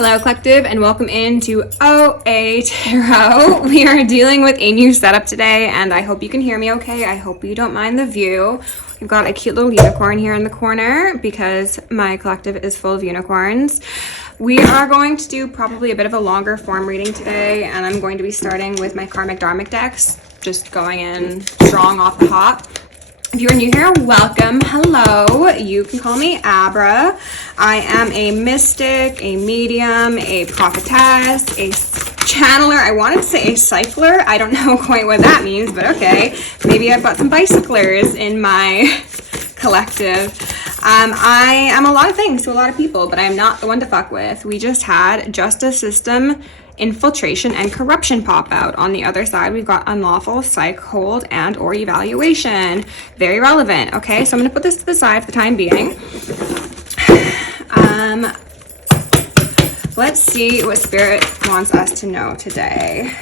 Hello Collective and welcome into OAtarot. We are dealing with a new setup today and I hope you can hear me okay. I hope you don't mind the view. We've got a cute little unicorn here in the corner because my collective is full of unicorns. We are going to do probably a bit of a longer form reading today and I'm going to be starting with my Karmic Dharmic decks, just going in strong off the hop. If you're new here, welcome. Hello. You can call me Abra. I am a mystic, a medium, a prophetess, a channeler. I wanted to say a cycler. I don't know quite what that means, but okay. Maybe I've got some bicyclers in my collective. I am a lot of things to a lot of people, but I'm not the one to fuck with. We just had justice system infiltration and corruption pop out. On the other side, we've got unlawful, psych, hold, and or evaluation. Very relevant. Okay, so I'm going to put this to the side for the time being. Let's see what Spirit wants us to know today.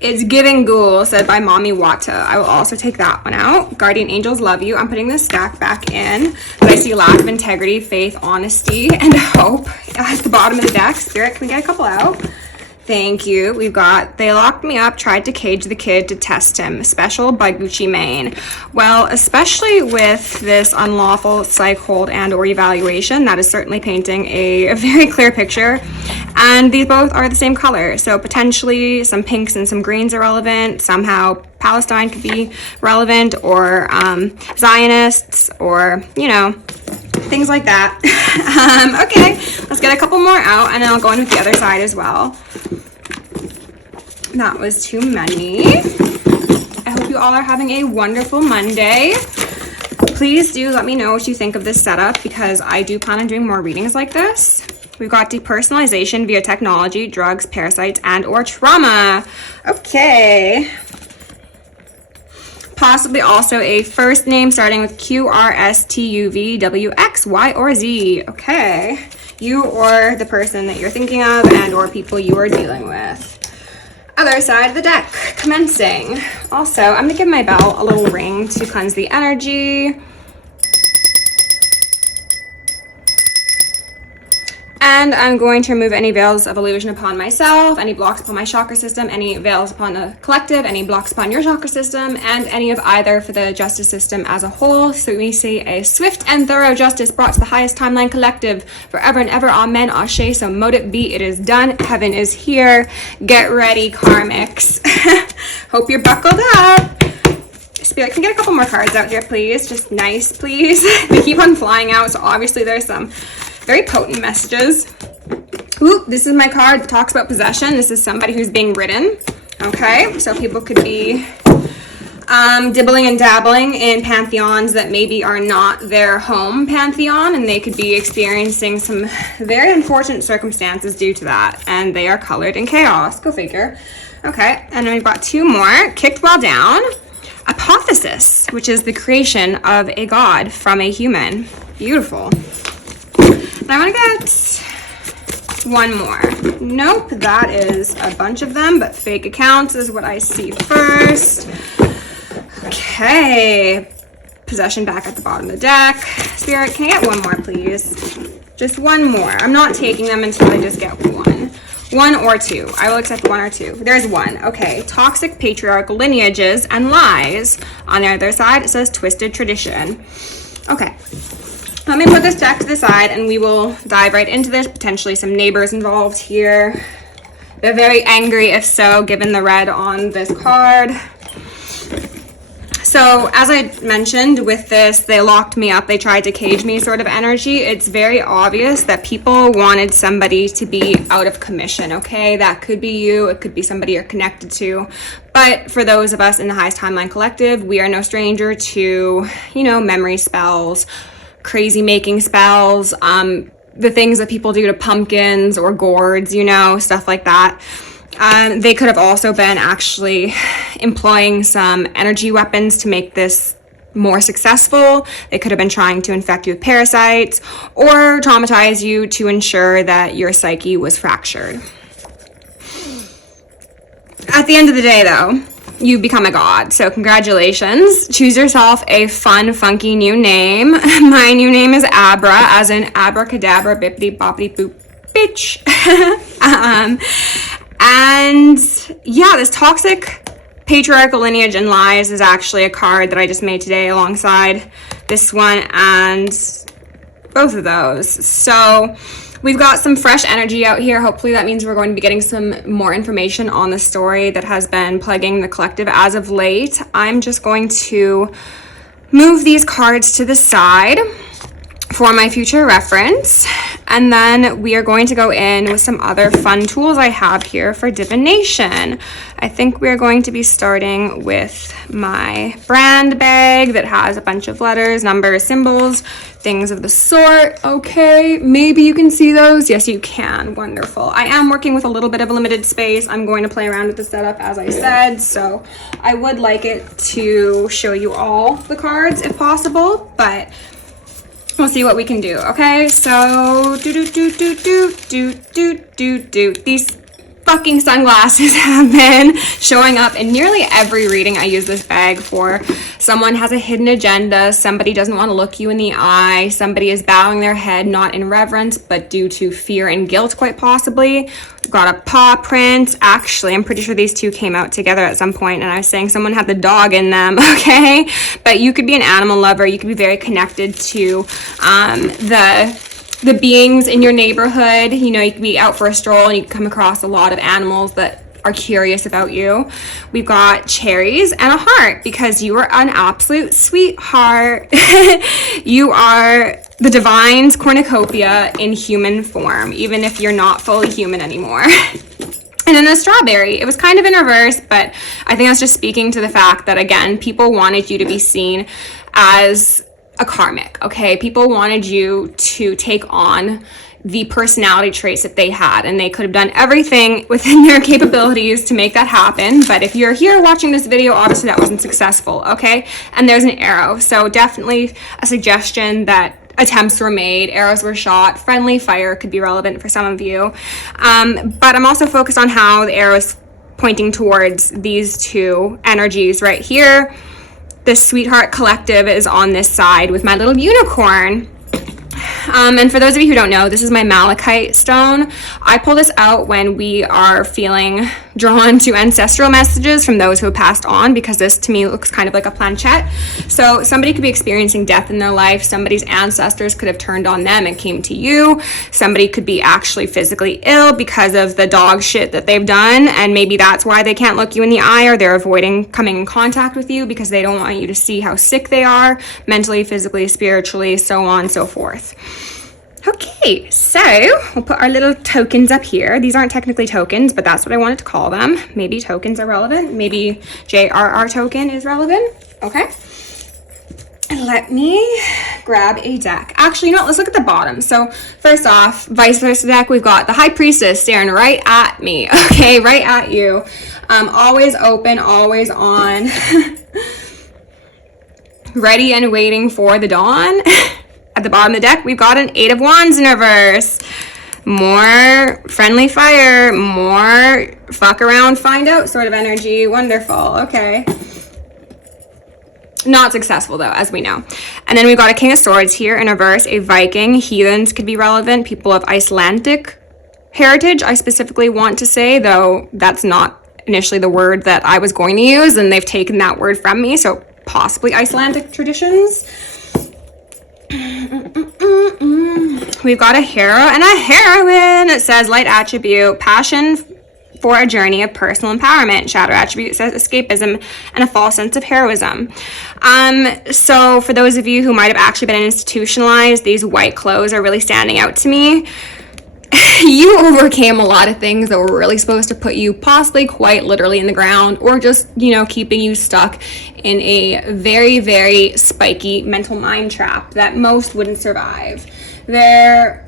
It's Giving Ghoul, said by Mommy Wata. I will also take that one out. Guardian Angels love you. I'm putting this stack back in. But I see lack of integrity, faith, honesty, and hope at the bottom of the deck. Spirit, can we get a couple out? Thank you. We've got, they locked me up, tried to cage the kid to test him. Special by Gucci Mane. Well, especially with this unlawful psych, hold, and or evaluation, that is certainly painting a very clear picture. And these both are the same color. So potentially some pinks and some greens are relevant. Somehow Palestine could be relevant, or Zionists, or, you know, things like that. Okay, let's get a couple more out and then I'll go in with the other side as well. That was too many. I hope you all are having a wonderful Monday. Please do let me know what you think of this setup because I do plan on doing more readings like this. We've got depersonalization via technology, drugs, parasites, and or trauma. Okay. Possibly also a first name starting with Q, R, S, T, U, V, W, X, Y, or Z. Okay. You or the person that you're thinking of and or people you are dealing with. Other side of the deck, commencing. Also, I'm going to give my bell a little ring to cleanse the energy. And I'm going to remove any veils of illusion upon myself, any blocks upon my chakra system, any veils upon the collective, any blocks upon your chakra system, and any of either for the justice system as a whole. So we see a swift and thorough justice brought to the highest timeline collective forever and ever. Amen. Ashe. So mote it be. It is done. Heaven is here. Get ready, karmics. Hope you're buckled up. Spirit, can get a couple more cards out here, please? Just nice, please. They keep on flying out, so obviously there's some very potent messages. Ooh, this is my card that talks about possession. This is somebody who's being ridden. Okay, so people could be dibbling and dabbling in pantheons that maybe are not their home pantheon, and they could be experiencing some very unfortunate circumstances due to that, and they are colored in chaos. Go figure. Okay, and then we've got two more. Kicked while down. Apotheosis, which is the creation of a god from a human. Beautiful. And I want to get one more. Nope, that is a bunch of them, but fake accounts is what I see first. Okay. Possession back at the bottom of the deck. Spirit, can I get one more, please? Just one more. I'm not taking them until I just get one. One or two. I will accept one or two. There's one. Okay. Toxic patriarchal lineages and lies. On the other side, it says twisted tradition. Okay. Let me put this deck to the side and we will dive right into this. Potentially some neighbors involved here. They're very angry, if so, given the red on this card. So, as I mentioned with this, they locked me up, they tried to cage me sort of energy. It's very obvious that people wanted somebody to be out of commission, okay? That could be you, it could be somebody you're connected to. But for those of us in the Highest Timeline Collective, we are no stranger to, you know, memory spells, crazy making spells, the things that people do to pumpkins or gourds, you know, stuff like that. They could have also been actually employing some energy weapons to make this more successful. They could have been trying to infect you with parasites or traumatize you to ensure that your psyche was fractured. At the end of the day, though, you become a god. So congratulations. Choose yourself a fun, funky new name. My new name is Abra, as in abracadabra, bippity boppity boop bitch. And yeah, this toxic patriarchal lineage and lies is actually a card that I just made today alongside this one and both of those. So we've got some fresh energy out here. Hopefully that means we're going to be getting some more information on the story that has been plaguing the collective as of late. I'm just going to move these cards to the side for my future reference, and then we are going to go in with some other fun tools I have here for divination. I think we're going to be starting with my brand bag that has a bunch of letters, numbers, symbols, things of the sort. Okay, maybe you can see those. Yes, you can. Wonderful. I am working with a little bit of a limited space. I'm going to play around with the setup as I said, so I would like it to show you all the cards if possible, but we'll see what we can do. Okay, so these fucking sunglasses have been showing up in nearly every reading I use this bag for. Someone has a hidden agenda, somebody doesn't want to look you in the eye, somebody is bowing their head not in reverence but due to fear and guilt, quite possibly. We've got a paw print. Actually, I'm pretty sure these two came out together at some point, and I was saying someone had the dog in them. Okay, but you could be an animal lover, you could be very connected to the beings in your neighborhood. You know, you could be out for a stroll and you come across a lot of animals that are curious about you. We've got cherries and a heart because you are an absolute sweetheart. You are the divine's cornucopia in human form, even if you're not fully human anymore. And then the strawberry, it was kind of in reverse, but I think that's just speaking to the fact that, again, people wanted you to be seen as a karmic, okay? People wanted you to take on the personality traits that they had, and they could have done everything within their capabilities to make that happen. But if you're here watching this video, obviously that wasn't successful, okay? And there's an arrow, so definitely a suggestion that attempts were made, arrows were shot, friendly fire could be relevant for some of you. But I'm also focused on how the arrow is pointing towards these two energies right here. The Sweetheart Collective is on this side with my little unicorn. And for those of you who don't know, this is my malachite stone. I pull this out when we are feeling drawn to ancestral messages from those who have passed on, because this to me looks kind of like a planchette. So somebody could be experiencing death in their life. Somebody's ancestors could have turned on them and came to you. Somebody could be actually physically ill because of the dog shit that they've done, and maybe that's why they can't look you in the eye, or they're avoiding coming in contact with you because they don't want you to see how sick they are mentally, physically, spiritually, so on and so forth. Okay, so we'll put our little tokens up here. These aren't technically tokens, but that's what I wanted to call them. Maybe tokens are relevant. Maybe JRR token is relevant. Okay. Let me grab a deck. Actually, you know what? Let's look at the bottom. So first off, vice versa deck, we've got the High Priestess staring right at me. Okay, right at you. Always open, always on. Ready and waiting for the dawn. At the bottom of the deck, we've got an Eight of Wands in reverse. More friendly fire, more fuck around, find out sort of energy. Wonderful. Okay. Not successful though, as we know. And then we've got a King of Swords here in reverse, a Viking. Heathens could be relevant. People of Icelandic heritage, I specifically want to say, though that's not initially the word that I was going to use, and they've taken that word from me, so possibly Icelandic traditions. We've got a hero and a heroine. It says light attribute, passion for a journey of personal empowerment. Shadow attribute says escapism and a false sense of heroism. So for those of you who might have actually been institutionalized, these white clothes are really standing out to me. You overcame a lot of things that were really supposed to put you possibly quite literally in the ground, or just, you know, keeping you stuck in a very, very spiky mental mind trap that most wouldn't survive. There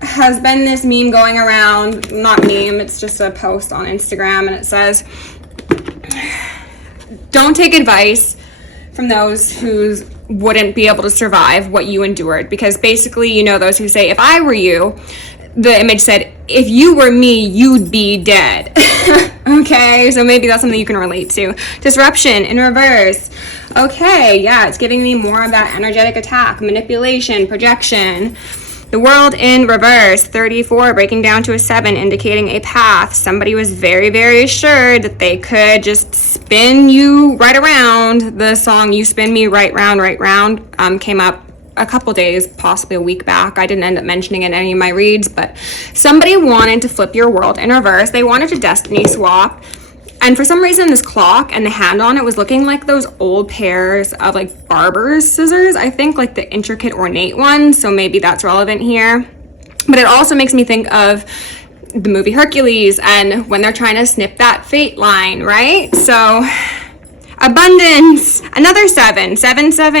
has been this meme going around, not meme, it's just a post on Instagram, and it says, don't take advice from those who wouldn't be able to survive what you endured, because basically, you know, those who say, if I were you, the image said, if you were me, you'd be dead. Okay, so maybe that's something you can relate to. Disruption in reverse. Okay, yeah, it's giving me more of that energetic attack, manipulation, projection. The world in reverse, 34, breaking down to a 7, indicating a path. Somebody was very, very assured that they could just spin you right around. The song You Spin Me Right Round came up a couple days, possibly a week back. I didn't end up mentioning it in any of my reads, but somebody wanted to flip your world in reverse. They wanted to destiny swap. And for some reason, this clock and the hand on it was looking like those old pairs of like barber's scissors. I think like the intricate ornate ones. So maybe that's relevant here. But it also makes me think of the movie Hercules and when they're trying to snip that fate line, right? So abundance, another 7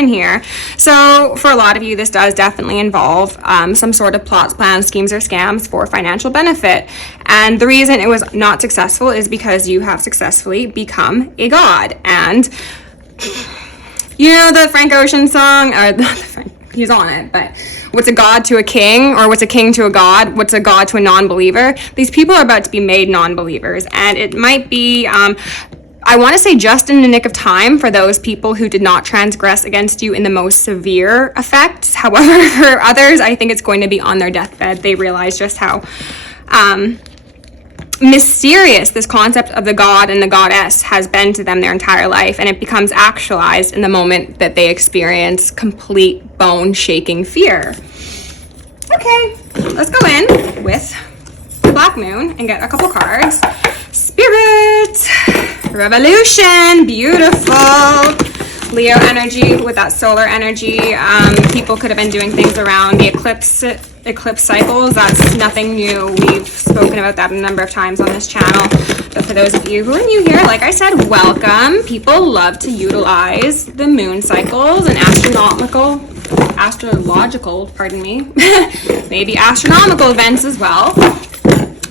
here. So for a lot of you, this does definitely involve some sort of plots, plans, schemes, or scams for financial benefit. And the reason it was not successful is because you have successfully become a god. And you know the Frank Ocean song, or he's on it, but what's a god to a king, or what's a king to a god? What's a god to a non-believer? These people are about to be made non-believers, and it might be I want to say just in the nick of time for those people who did not transgress against you in the most severe effects. However, for others, I think it's going to be on their deathbed. They realize just how mysterious this concept of the god and the goddess has been to them their entire life, and it becomes actualized in the moment that they experience complete bone-shaking fear. Okay, let's go in with the Black Moon and get a couple cards. Spirit, Revolution, beautiful. Leo energy with that solar energy. People could have been doing things around the eclipse cycles. That's nothing new. We've spoken about that a number of times on this channel. But for those of you who are new here, like I said, welcome. People love to utilize the moon cycles and astrological, pardon me, maybe astronomical events as well,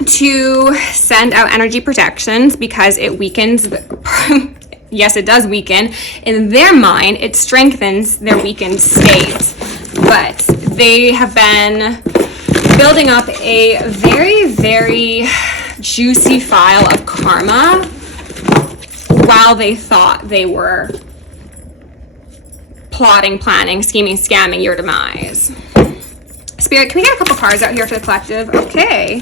to send out energy protections because it weakens yes, it does weaken. In their mind, it strengthens their weakened state. But they have been building up a very, very juicy file of karma while they thought they were plotting, planning, scheming, scamming your demise. Spirit, can we get a couple cards out here for the collective? Okay.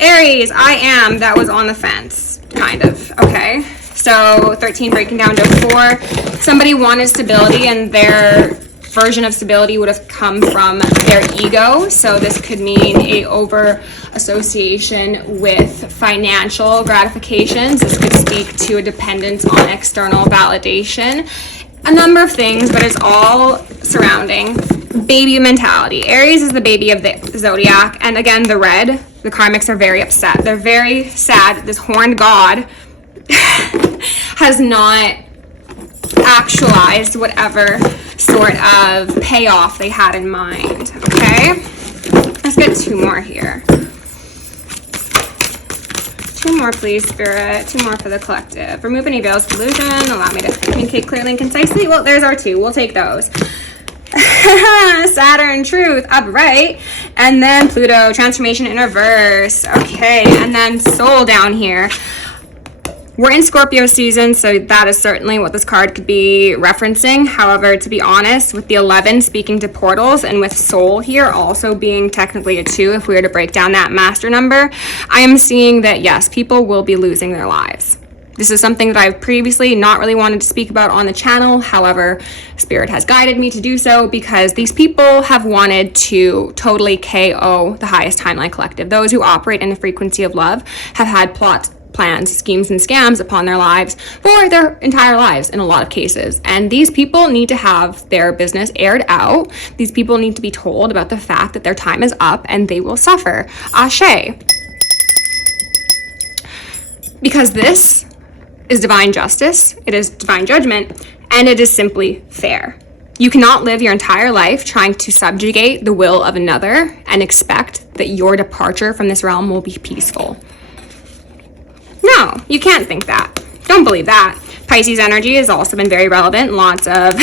Aries, I am, that was on the fence, kind of, okay? So 13 breaking down to 4. Somebody wanted stability, and their version of stability would have come from their ego. So this could mean a over association with financial gratifications. This could speak to a dependence on external validation. A number of things, but it's all surrounding baby mentality. Aries is the baby of the zodiac, and again, the red, the karmics are very upset. They're very sad that this horned god has not actualized whatever sort of payoff they had in mind. Okay, let's get 2 more here. 2 more, please, Spirit. 2 more for the collective. Remove any veils of illusion. Allow me to communicate clearly and concisely. Well, there's our 2. We'll take those. Saturn, truth, upright. And then Pluto, transformation in reverse. Okay, and then soul down here. We're in Scorpio season, so that is certainly what this card could be referencing. However, to be honest, with the 11 speaking to portals, and with soul here also being technically a 2, if we were to break down that master number, I am seeing that, yes, people will be losing their lives. This is something that I've previously not really wanted to speak about on the channel. However, Spirit has guided me to do so because these people have wanted to totally KO the highest timeline collective. Those who operate in the frequency of love have had plots, plans, schemes, and scams upon their lives for their entire lives in a lot of cases. And these people need to have their business aired out. These people need to be told about the fact that their time is up and they will suffer. Ashe. Because this is divine justice, it is divine judgment, and it is simply fair. You cannot live your entire life trying to subjugate the will of another and expect that your departure from this realm will be peaceful. No, you can't think that. Don't believe that. Pisces energy has also been very relevant. Lots of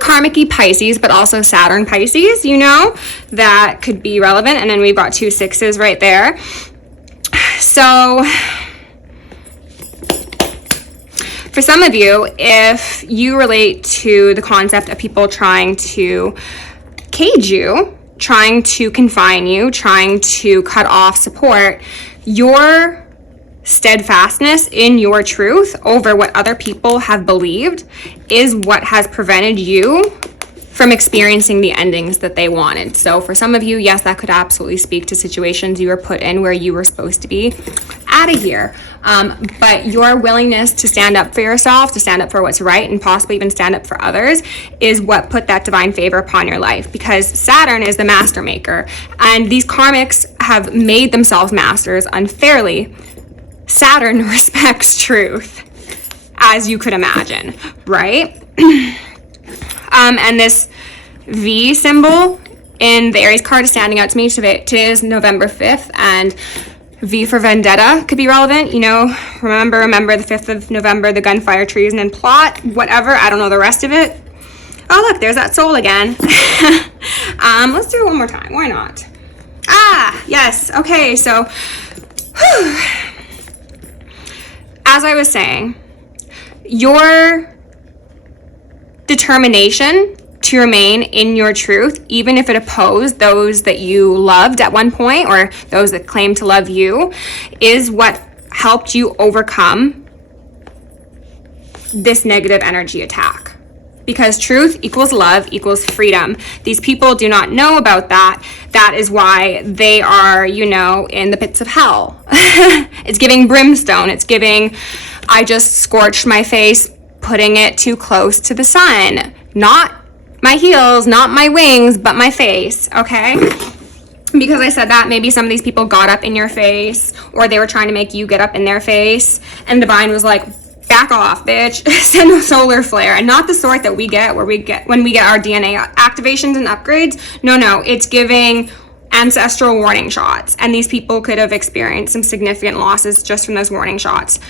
karmic-y Pisces, but also Saturn Pisces, you know, that could be relevant. And then we've got 2 6s right there. So for some of you, if you relate to the concept of people trying to cage you, trying to confine you, trying to cut off support, your steadfastness in your truth over what other people have believed is what has prevented you from experiencing the endings that they wanted. So for some of you, yes, that could absolutely speak to situations you were put in where you were supposed to be out of here. But your willingness to stand up for yourself, to stand up for what's right, and possibly even stand up for others is what put that divine favor upon your life, because Saturn is the master maker, and these karmics have made themselves masters unfairly. Saturn respects truth, as you could imagine, right? And this V symbol in the Aries card is standing out to me. Today is November 5th, and V for vendetta could be relevant. You know, remember the 5th of November, the gunfire, treason, and plot, whatever. I don't know the rest of it. Oh, look, there's that soul again. Let's do it one more time. Why not? Yes. Okay, so as I was saying, your determination to remain in your truth, even if it opposed those that you loved at one point or those that claim to love you, is what helped you overcome this negative energy attack. Because truth equals love equals freedom. These people do not know about that. That is why they are, you know, in the pits of hell. It's giving brimstone. It's giving, I just scorched my face putting it too close to the sun. Not my heels, not my wings, but my face, okay? Because I said that, maybe some of these people got up in your face, or they were trying to make you get up in their face, and Divine was like, back off, bitch. Send a solar flare. And not the sort that we get when we get our DNA activations and upgrades. No, it's giving ancestral warning shots, and these people could have experienced some significant losses just from those warning shots.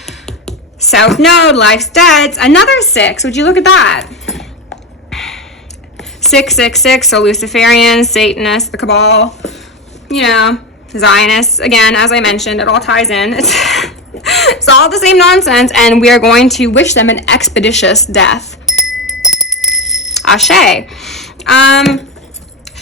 South Node, life's dead, another 6. Would you look at that? 666, so Luciferians, Satanists, the Cabal, you know, Zionists. Again, as I mentioned, it all ties in. It's all the same nonsense, and we are going to wish them an expeditious death. Ashe.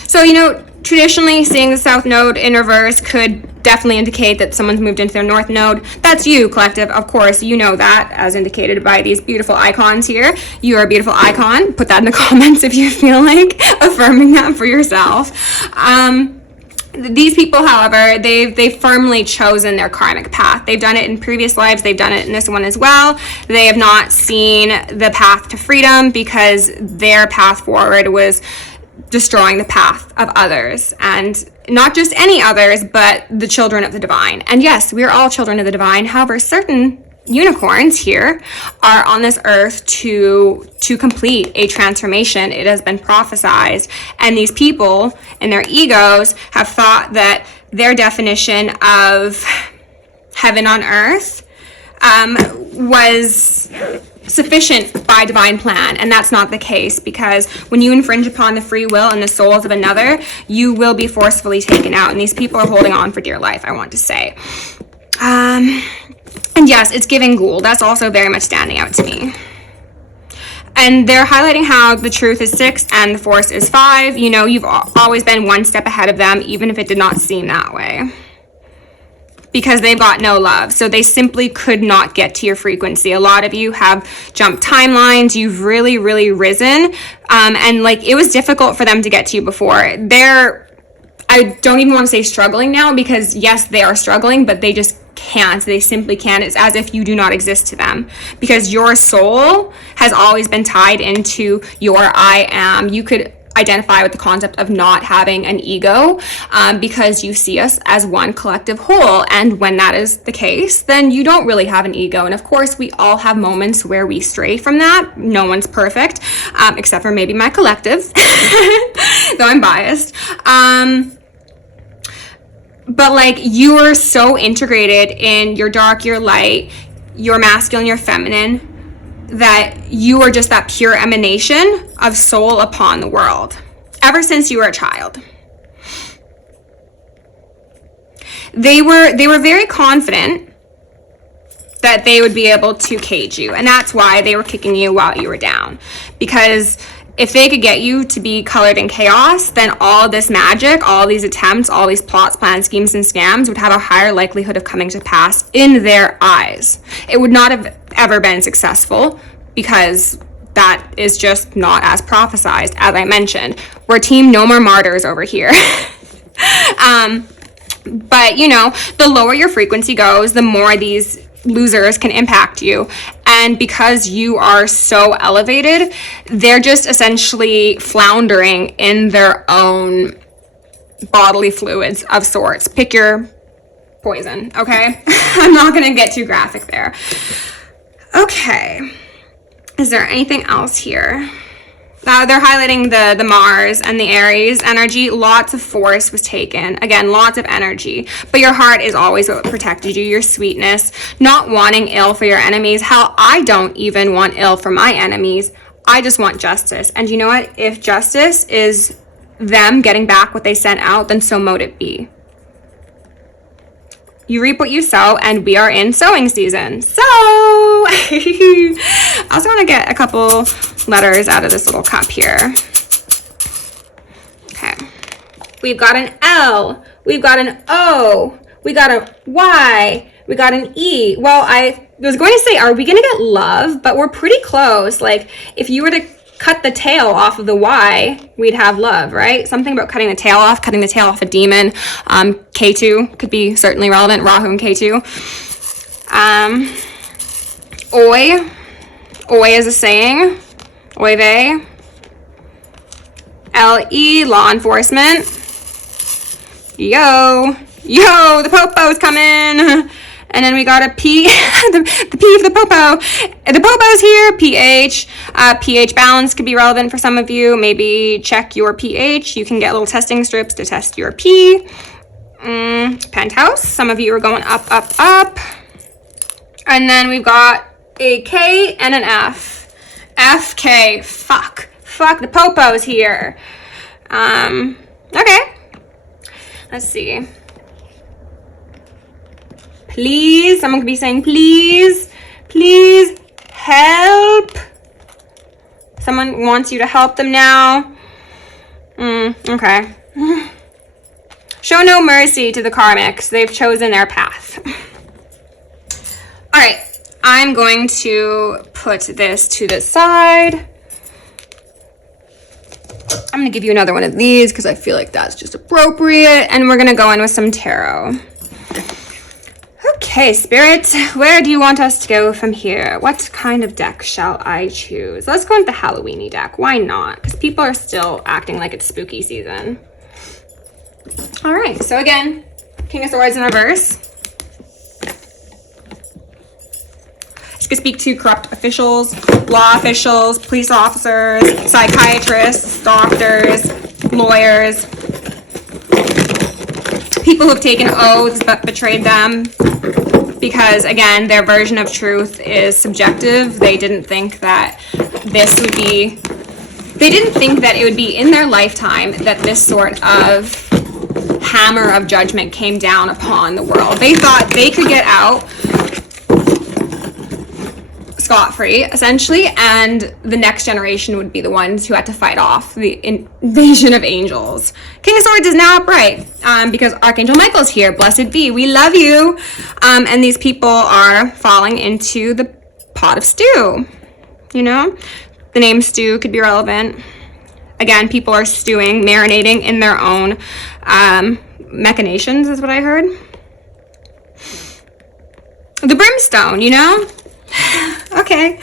So, you know, traditionally, seeing the South Node in reverse could definitely indicate that someone's moved into their North Node. That's you, collective. Of course, you know that, as indicated by these beautiful icons here. You are a beautiful icon. Put that in the comments if you feel like affirming that for yourself. These people, however, they've firmly chosen their karmic path. They've done it in previous lives. They've done it in this one as well. They have not seen the path to freedom because their path forward was destroying the path of others, and not just any others, but the children of the divine. And yes, we are all children of the divine. However, certain unicorns here are on this earth to complete a transformation. It has been prophesized, and these people in their egos have thought that their definition of heaven on earth was sufficient by divine plan, and that's not the case, because when you infringe upon the free will and the souls of another, you will be forcefully taken out, and these people are holding on for dear life, I want to say. And yes, it's giving ghoul. That's also very much standing out to me. And they're highlighting how the truth is 6 and the force is 5. You know, you've always been one step ahead of them, even if it did not seem that way, because they've got no love. So they simply could not get to your frequency. A lot of you have jumped timelines. You've really, really risen. And like, it was difficult for them to get to you before. I don't even want to say struggling now, because yes, they are struggling, but they just can't. They simply can't. It's as if you do not exist to them, because your soul has always been tied into your I am. You could identify with the concept of not having an ego, because you see us as one collective whole. And when that is the case, then you don't really have an ego. And of course, we all have moments where we stray from that. No one's perfect, except for maybe my collective, though I'm biased. But like, you are so integrated in your dark, your light, your masculine, your feminine, that you are just that pure emanation of soul upon the world, ever since you were a child. They were very confident that they would be able to cage you, and that's why they were kicking you while you were down, because if they could get you to be colored in chaos, then all this magic, all these attempts, all these plots, plans, schemes, and scams would have a higher likelihood of coming to pass in their eyes. It would not have ever been successful because that is just not as prophesized, as I mentioned. We're team no more martyrs over here. But, you know, the lower your frequency goes, the more these losers can impact you. And because you are so elevated, they're just essentially floundering in their own bodily fluids of sorts. Pick your poison, okay? I'm not going to get too graphic there. Okay. Is there anything else here? They're highlighting the Mars and the Aries energy. Lots of force was taken. Again, lots of energy. But your heart is always what protected you, your sweetness, not wanting ill for your enemies. Hell, I don't even want ill for my enemies. I just want justice. And you know what? If justice is them getting back what they sent out, then so mote it be. You reap what you sow, and we are in sowing season. So, I also want to get a couple letters out of this little cup here. Okay. We've got an L. We've got an O. We got a Y. We got an E. Well, I was going to say, are we going to get love? But we're pretty close. Like, if you were to cut the tail off of the Y, we'd have love, right? Something about cutting the tail off a demon. K2 could be certainly relevant. Rahu and K2. Oi is a saying. Oy vey. LE, law enforcement. Yo, the popo's coming. And then we got a P, the P for the popo. The popo's here, pH. pH balance could be relevant for some of you. Maybe check your pH. You can get little testing strips to test your P. Penthouse. Some of you are going up, up, up. And then we've got a K and an F. FK. Fuck, the popo's here. Okay. Let's see. Please, someone could be saying, please help. Someone wants you to help them now. Okay. Show no mercy to the karmics. They've chosen their path. All right, I'm going to put this to the side. I'm going to give you another one of these because I feel like that's just appropriate. And we're going to go in with some tarot. Okay, Spirit, where do you want us to go from here? What kind of deck shall I choose? Let's go with the Halloween-y deck. Why not? Because people are still acting like it's spooky season. All right, so again, King of Swords in reverse. This could speak to corrupt officials, law officials, police officers, psychiatrists, doctors, lawyers, people who have taken oaths but betrayed them because, again, their version of truth is subjective. They didn't think that it would be in their lifetime that this sort of hammer of judgment came down upon the world. They thought they could get out scot-free, essentially, and the next generation would be the ones who had to fight off the invasion of angels. King of Swords is now upright because Archangel Michael's here. Blessed be. We love you. And these people are falling into the pot of stew. You know, the name stew could be relevant. Again, people are stewing, marinating in their own machinations, is what I heard. The brimstone, you know? Okay.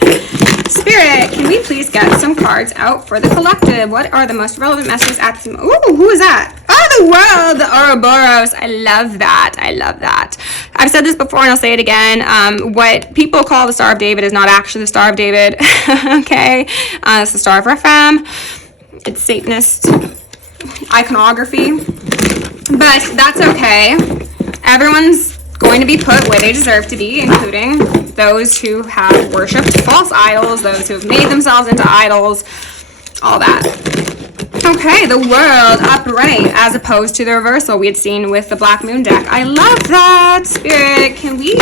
Spirit, can we please get some cards out for the collective? What are the most relevant messages at the moment? Ooh, who is that? Oh, the world, the Ouroboros. I love that. I love that. I've said this before and I'll say it again. What people call the Star of David is not actually the Star of David. Okay? It's the Star of Raphael. It's Satanist iconography. But that's okay. Everyone's going to be put where they deserve to be, including those who have worshipped false idols, those who have made themselves into idols, all that. Okay, the world upright as opposed to the reversal we had seen with the Black Moon deck. I love that. Spirit, can we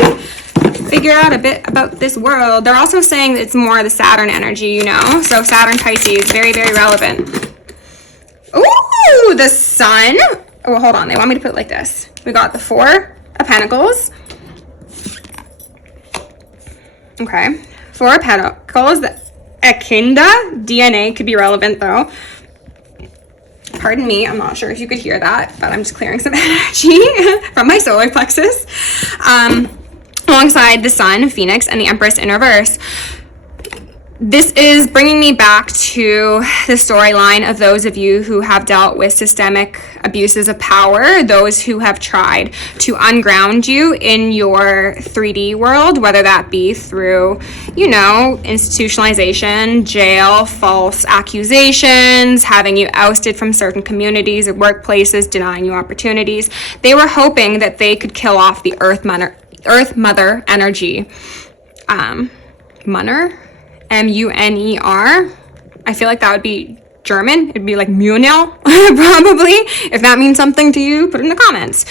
figure out a bit about this world. They're also saying that it's more the Saturn energy, you know? So Saturn Pisces, very, very relevant. Ooh, the Sun. Oh, hold on. They want me to put it like this. We got the Four of Pentacles. Okay. Four of Pentacles. The Echidna DNA could be relevant, though. Pardon me, I'm not sure if you could hear that, but I'm just clearing some energy from my solar plexus. Alongside the Sun, Phoenix, and the Empress in reverse. This is bringing me back to the storyline of those of you who have dealt with systemic abuses of power, those who have tried to unground you in your 3D world, whether that be through, you know, institutionalization, jail, false accusations, having you ousted from certain communities or workplaces, denying you opportunities. They were hoping that they could kill off the Earth Mother energy. Munner? M-U-N-E-R. I feel like that would be German. It'd be like Munel, probably. If that means something to you, put it in the comments.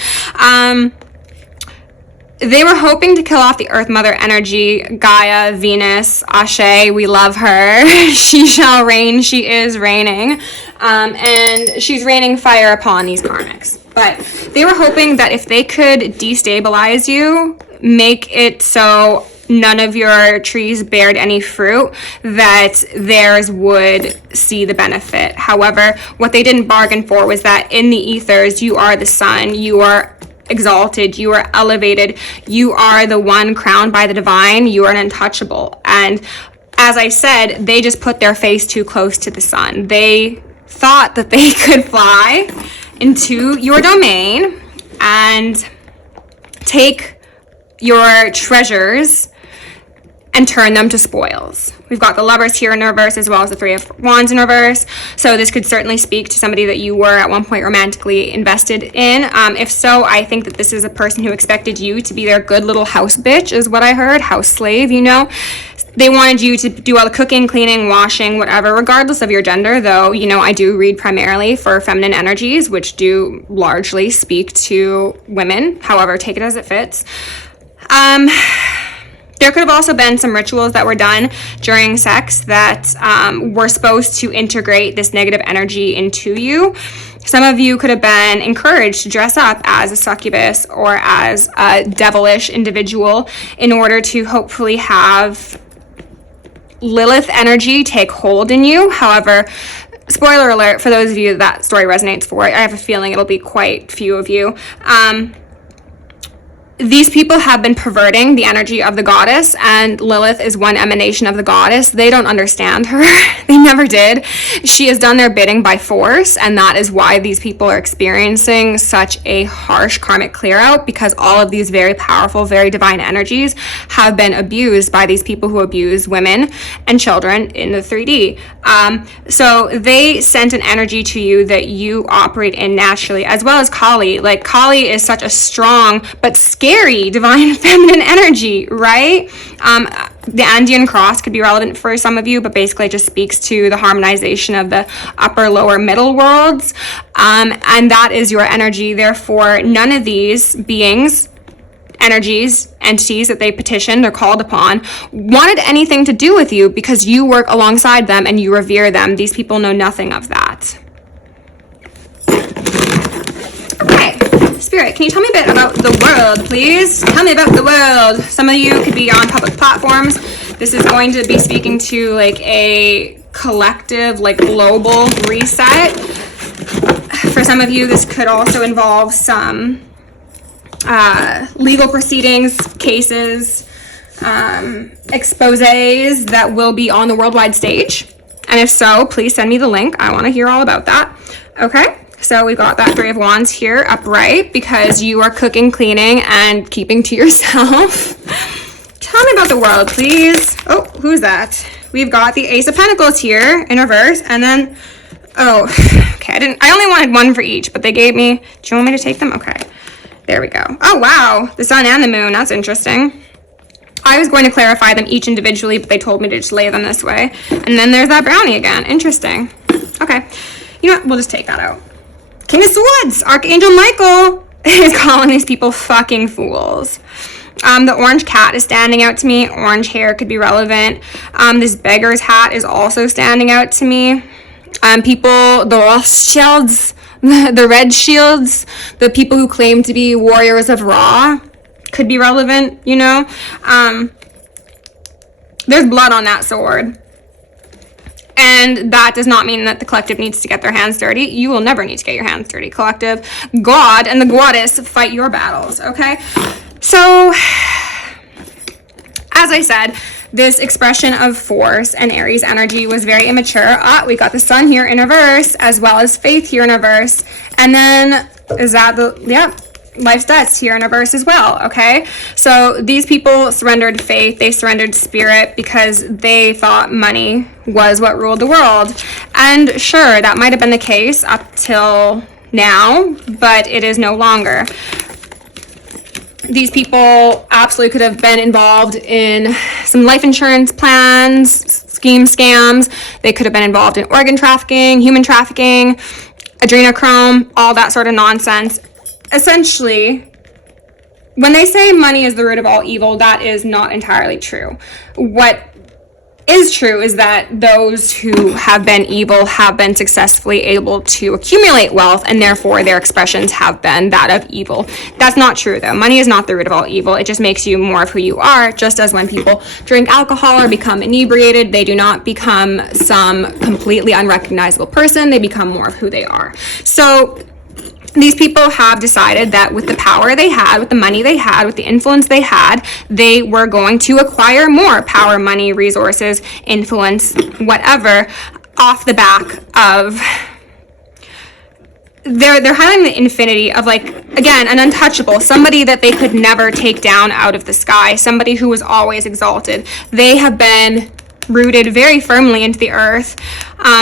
They were hoping to kill off the Earth Mother energy, Gaia, Venus, Ashe, we love her. She shall reign, she is reigning. And she's raining fire upon these karmics. But they were hoping that if they could destabilize you, make it so none of your trees bared any fruit, that theirs would see the benefit. However, what they didn't bargain for was that in the ethers, you are the sun, you are exalted, you are elevated, you are the one crowned by the divine, you are an untouchable. And as I said, they just put their face too close to the sun. They thought that they could fly into your domain and take your treasures and turn them to spoils. We've got the Lovers here in reverse, as well as the Three of Wands in reverse. So this could certainly speak to somebody that you were at one point romantically invested in. If so, I think that this is a person who expected you to be their good little house bitch, is what I heard. House slave, you know. They wanted you to do all the cooking, cleaning, washing, whatever, regardless of your gender, though, you know, I do read primarily for feminine energies, which do largely speak to women. However, take it as it fits. There could have also been some rituals that were done during sex that were supposed to integrate this negative energy into you. Some of you could have been encouraged to dress up as a succubus or as a devilish individual in order to hopefully have Lilith energy take hold in you. However, spoiler alert, for those of you that story resonates for, I have a feeling it'll be quite few of you. These people have been perverting the energy of the goddess, and Lilith is one emanation of the goddess. They don't understand her. They never did. She has done their bidding by force, and that is why these people are experiencing such a harsh karmic clear out, because all of these very powerful, very divine energies have been abused by these people who abuse women and children in the 3D. So they sent an energy to you that you operate in naturally, as well as Kali. Like, Kali is such a strong but scary divine feminine energy, right? The Andean cross could be relevant for some of you, but basically it just speaks to the harmonization of the upper, lower, middle worlds. And that is your energy. Therefore, none of these beings, energies, entities that they petitioned or called upon wanted anything to do with you, because you work alongside them and you revere them. These people know nothing of that. Okay, Spirit, can you tell me a bit about the world, please? Tell me about the world. Some of you could be on public platforms. This is going to be speaking to like a collective, like global reset. For some of you, this could also involve some legal proceedings, cases, exposés that will be on the worldwide stage. And if so, please send me the link. I want to hear all about that. Okay, so we've got that Three of Wands here upright because you are cooking, cleaning, and keeping to yourself. Tell me about the world, please. Oh, who's that? We've got the Ace of Pentacles here in reverse, and then, oh, okay, I only wanted one for each, but they gave me, do you want me to take them? Okay. There we go. Oh, wow. The sun and the moon. That's interesting. I was going to clarify them each individually, but they told me to just lay them this way. And then there's that brownie again. Interesting. Okay. You know what? We'll just take that out. King of Swords. Archangel Michael is calling these people fucking fools. The orange cat is standing out to me. Orange hair could be relevant. This beggar's hat is also standing out to me. People, the Rothschilds, the Red Shields, the people who claim to be warriors of Ra could be relevant, you know. There's blood on that sword. And that does not mean that the collective needs to get their hands dirty. You will never need to get your hands dirty, collective. God and the goddess fight your battles, okay? So, as I said, this expression of force and Aries energy was very immature. We got the sun here in reverse, as well as faith here in reverse. And then, is that the, yeah, life's debts here in reverse as well, okay? So these people surrendered faith, they surrendered spirit because they thought money was what ruled the world. And sure, that might have been the case up till now, but it is no longer. These people absolutely could have been involved in some life insurance plans, scams. They could have been involved in organ trafficking, human trafficking, adrenochrome, all that sort of nonsense. Essentially, when they say money is the root of all evil, that is not entirely true. What is true is that those who have been evil have been successfully able to accumulate wealth, and therefore their expressions have been that of evil. That's not true, though. Money is not the root of all evil. It just makes you more of who you are, just as when people drink alcohol or become inebriated, they do not become some completely unrecognizable person. They become more of who they are. So these people have decided that with the power they had, with the money they had, with the influence they had, they were going to acquire more power, money, resources, influence, whatever, off the back of... They're highlighting the infinity of, like, again, an untouchable, somebody that they could never take down out of the sky, somebody who was always exalted. They have been rooted very firmly into the earth.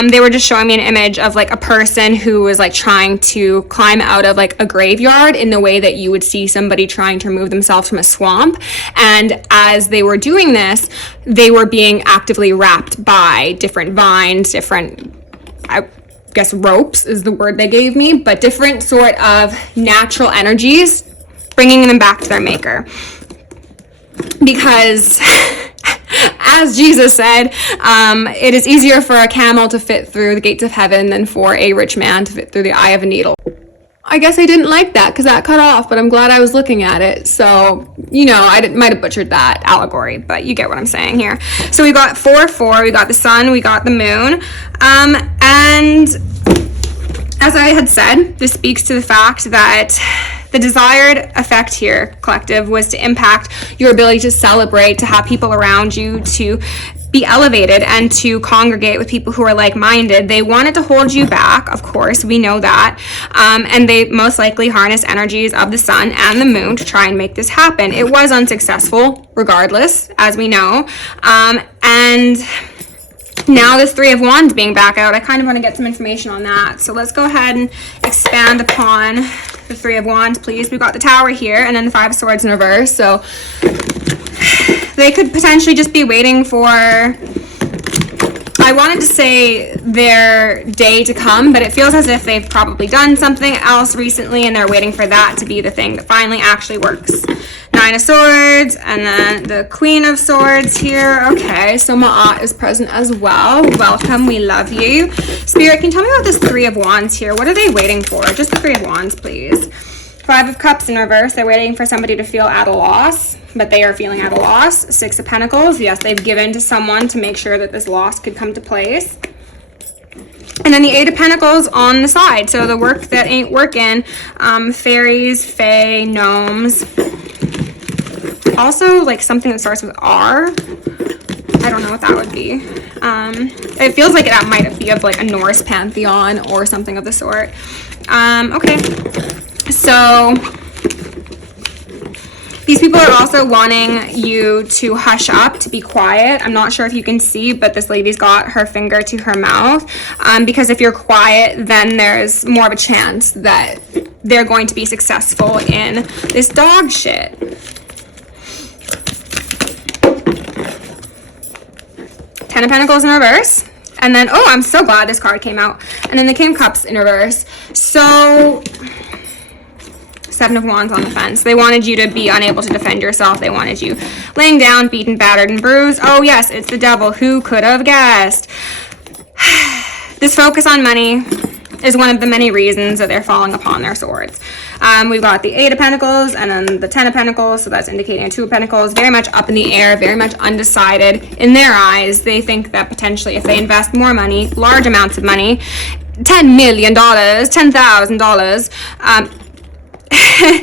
They were just showing me an image of like a person who was like trying to climb out of like a graveyard in the way that you would see somebody trying to remove themselves from a swamp. And as they were doing this, they were being actively wrapped by different vines, different, I guess ropes is the word they gave me, but different sort of natural energies, bringing them back to their maker. Because as Jesus said, it is easier for a camel to fit through the gates of heaven than for a rich man to fit through the eye of a needle. I guess I didn't like that because that cut off, but I'm glad I was looking at it. So, you know, I might have butchered that allegory, but you get what I'm saying here. So we got 4-4, we got the sun, we got the moon, and as I had said, this speaks to the fact that the desired effect here, collective, was to impact your ability to celebrate, to have people around you, to be elevated, and to congregate with people who are like-minded. They wanted to hold you back, of course, we know that, and they most likely harness energies of the sun and the moon to try and make this happen. It was unsuccessful, regardless, as we know, and now this Three of Wands being back out, I kind of want to get some information on that. So let's go ahead and expand upon the Three of Wands, please. We've got the Tower here and then the Five of Swords in reverse. So they could potentially just be waiting for, I wanted to say their day to come, but it feels as if they've probably done something else recently and they're waiting for that to be the thing that finally actually works. Nine of Swords, and then the Queen of Swords here. Okay, so Ma'at is present as well. Welcome, we love you. Spirit, can you tell me about this Three of Wands here? What are they waiting for? Just the Three of Wands, please. Five of Cups in reverse. They're waiting for somebody to feel at a loss, but they are feeling at a loss. Six of Pentacles. Yes, they've given to someone to make sure that this loss could come to place. And then the Eight of Pentacles on the side. So the work that ain't working. Fairies, fae, gnomes. Also, like something that starts with R. I don't know what that would be. It feels like that might be of like a Norse pantheon or something of the sort. Okay. So these people are also wanting you to hush up, to be quiet. I'm not sure if you can see, but this lady's got her finger to her mouth. Because if you're quiet, then there's more of a chance that they're going to be successful in this dog shit. Ten of Pentacles in reverse. And then, oh, I'm so glad this card came out. And then the King of Cups in reverse. So Seven of Wands on the fence. They wanted you to be unable to defend yourself. They wanted you laying down, beaten, battered, and bruised. Oh yes, it's the devil. Who could have guessed? This focus on money is one of the many reasons that they're falling upon their swords. We've got the Eight of Pentacles and then the Ten of Pentacles, so that's indicating a Two of Pentacles, very much up in the air, very much undecided. In their eyes, they think that potentially if they invest more money, large amounts of money, $10 million, $10,000,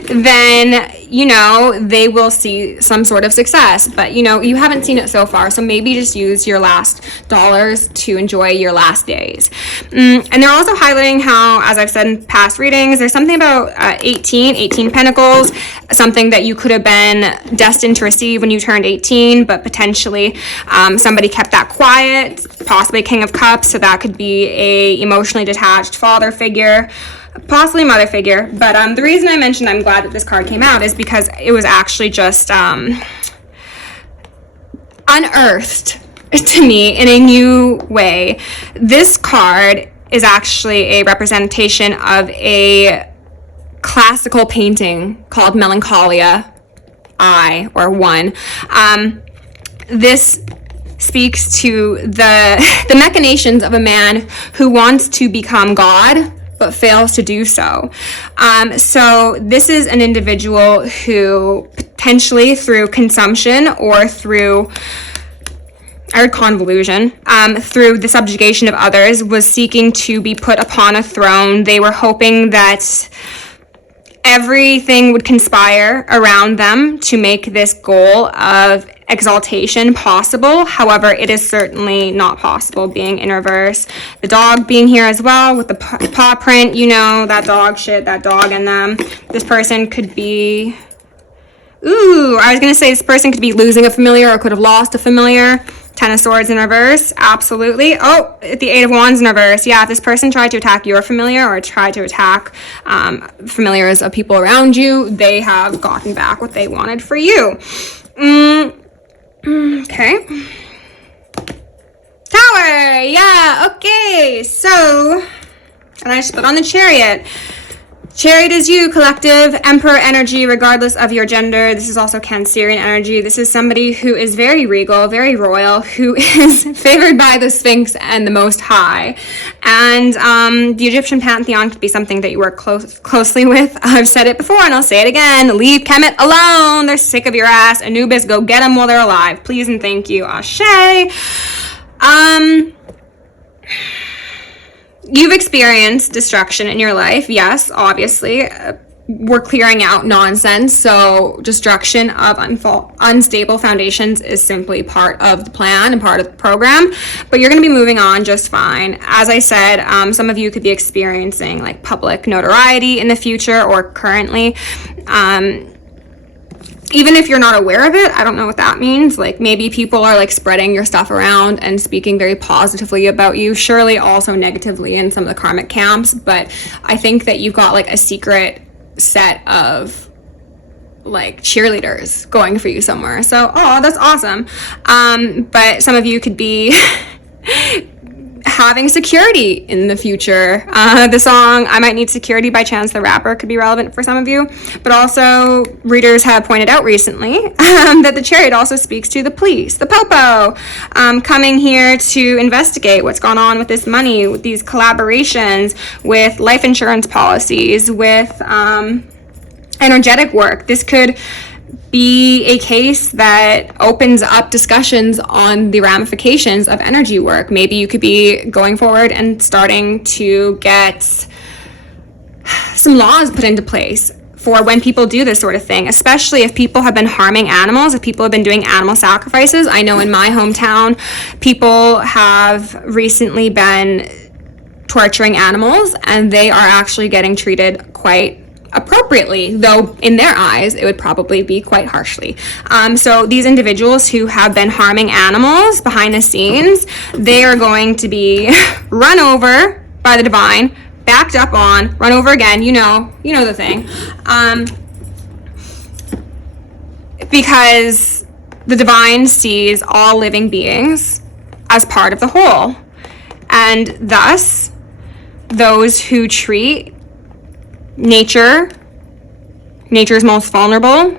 then, you know, they will see some sort of success. But, you know, you haven't seen it so far, so maybe just use your last dollars to enjoy your last days. And they're also highlighting how, as I've said in past readings, there's something about 18 Pentacles, something that you could have been destined to receive when you turned 18, but potentially somebody kept that quiet, possibly King of Cups, so that could be a emotionally detached father figure, possibly mother figure. But the reason I mentioned I'm glad that this card came out is because it was actually just unearthed to me in a new way. This card is actually a representation of a classical painting called Melancholia I, or One. This speaks to the machinations of a man who wants to become God but fails to do so. So this is an individual who potentially through consumption or through convolution, through the subjugation of others, was seeking to be put upon a throne. They were hoping that everything would conspire around them to make this goal of exaltation possible. However, it is certainly not possible being in reverse. The dog being here as well with the paw print, you know, that dog shit, that dog in them. This person could be, I was going to say this person could be losing a familiar or could have lost a familiar. Ten of Swords in reverse, absolutely. Oh, the Eight of Wands in reverse. Yeah, if this person tried to attack your familiar or tried to attack familiars of people around you, they have gotten back what they wanted for you. Okay. Tower, yeah, okay. So, and I just put on the Chariot. Chariot is you, collective, Emperor energy, regardless of your gender. This is also Cancerian energy. This is somebody who is very regal, very royal, who is favored by the Sphinx and the Most High. And the Egyptian pantheon could be something that you work closely with. I've said it before and I'll say it again. Leave Kemet alone. They're sick of your ass. Anubis, go get them while they're alive. Please and thank you. Ashe. You've experienced destruction in your life, yes, obviously. We're clearing out nonsense, so destruction of unstable foundations is simply part of the plan and part of the program, but you're going to be moving on just fine. As I said, some of you could be experiencing like public notoriety in the future or currently. Even if you're not aware of it, I don't know what that means. Like maybe people are like spreading your stuff around and speaking very positively about you, surely also negatively in some of the karmic camps. But I think that you've got like a secret set of like cheerleaders going for you somewhere. So, that's awesome. But some of you could be having security in the future. The song I Might Need Security by Chance the Rapper could be relevant for some of you, but also readers have pointed out recently that the Chariot also speaks to the police, the popo, coming here to investigate what's gone on with this money, with these collaborations, with life insurance policies, with energetic work. This could be a case that opens up discussions on the ramifications of energy work. Maybe you could be going forward and starting to get some laws put into place for when people do this sort of thing, especially if people have been harming animals, if people have been doing animal sacrifices. I know in my hometown, people have recently been torturing animals and they are actually getting treated quite appropriately, though in their eyes it would probably be quite harshly. So these individuals who have been harming animals behind the scenes, they are going to be run over by the divine, backed up on, run over again, you know the thing, because the divine sees all living beings as part of the whole, and thus those who treat nature nature's most vulnerable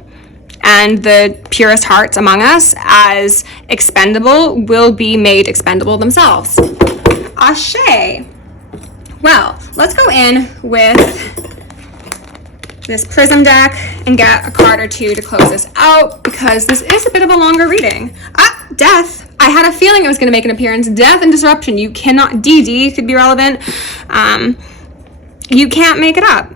and the purest hearts among us as expendable will be made expendable themselves. Ashe. Well, let's go in with this prism deck and get a card or two to close this out, because this is a bit of a longer reading. Death. I had a feeling it was going to make an appearance. Death and disruption. You cannot, DD could be relevant. You can't make it up.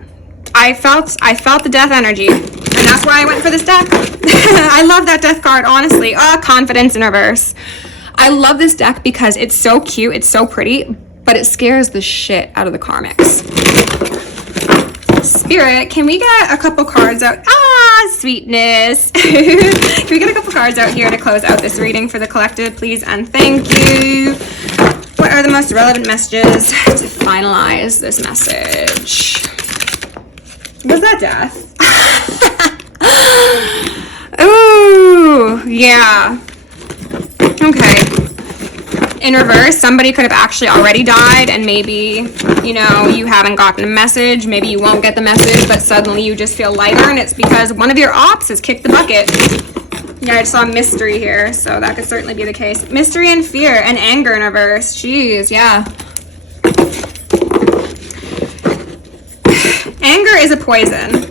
I felt the death energy, and that's why I went for this deck. I love that death card, honestly. Confidence in reverse. I love this deck because it's so cute, it's so pretty, but it scares the shit out of the karmics. Spirit, can we get a couple cards out? Sweetness. Can we get a couple cards out here to close out this reading for the collective, please, and thank you. What are the most relevant messages to finalize this message? Was that death? Ooh, yeah. Okay. In reverse, somebody could have actually already died, and maybe, you know, you haven't gotten a message. Maybe you won't get the message, but suddenly you just feel lighter, and it's because one of your ops has kicked the bucket. Yeah, I just saw mystery here, so that could certainly be the case. Mystery and fear and anger in reverse. Jeez, yeah. Anger is a poison,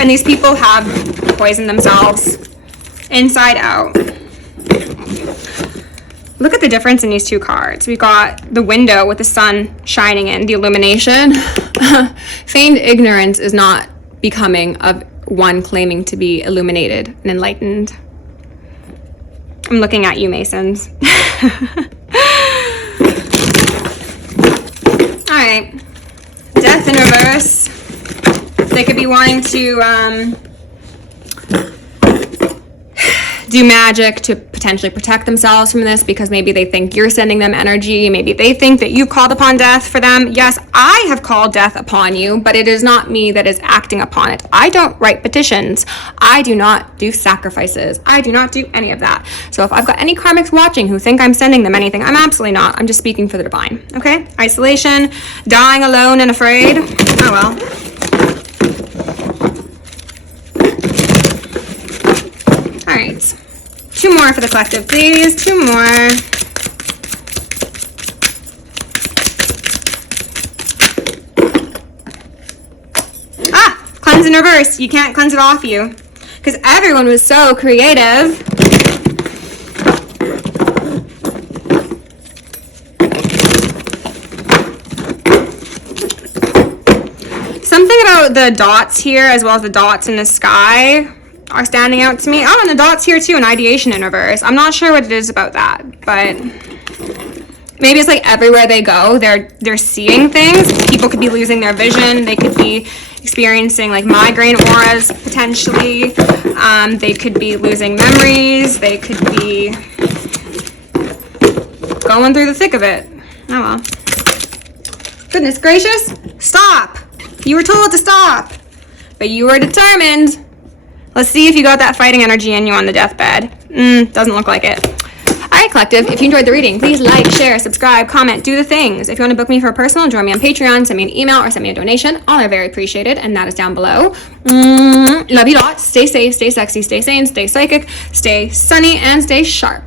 and these people have poisoned themselves inside out. Look at the difference in these two cards. We got the window with the sun shining in, the illumination. Feigned ignorance is not becoming of one claiming to be illuminated and enlightened. I'm looking at you, Masons. All right. Death in reverse. They could be wanting to do magic to potentially protect themselves from this, because maybe they think you're sending them energy. Maybe they think that you've called upon death for them. Yes, I have called death upon you, but it is not me that is acting upon it. I don't write petitions. I do not do sacrifices. I do not do any of that. So if I've got any karmics watching who think I'm sending them anything, I'm absolutely not. I'm just speaking for the divine. Okay? Isolation, dying alone and afraid. Oh well. All right. 2 more for the collective, please. 2 more. Cleanse in reverse. You can't cleanse it off you, because everyone was so creative. Something about the dots here, as well as the dots in the sky, are standing out to me. Oh, and the dots here too, an ideation in reverse. I'm not sure what it is about that, but maybe it's like everywhere they go, they're seeing things. People could be losing their vision. They could be experiencing like migraine auras potentially. They could be losing memories. They could be going through the thick of it. Oh well. Goodness gracious, stop. You were told to stop, but you were determined. Let's see if you got that fighting energy in you on the deathbed. Doesn't look like it. All right, collective, if you enjoyed the reading, please like, share, subscribe, comment, do the things. If you want to book me for a personal, join me on Patreon, send me an email, or send me a donation. All are very appreciated, and that is down below. Love you lots. Stay safe, stay sexy, stay sane, stay psychic, stay sunny, and stay sharp.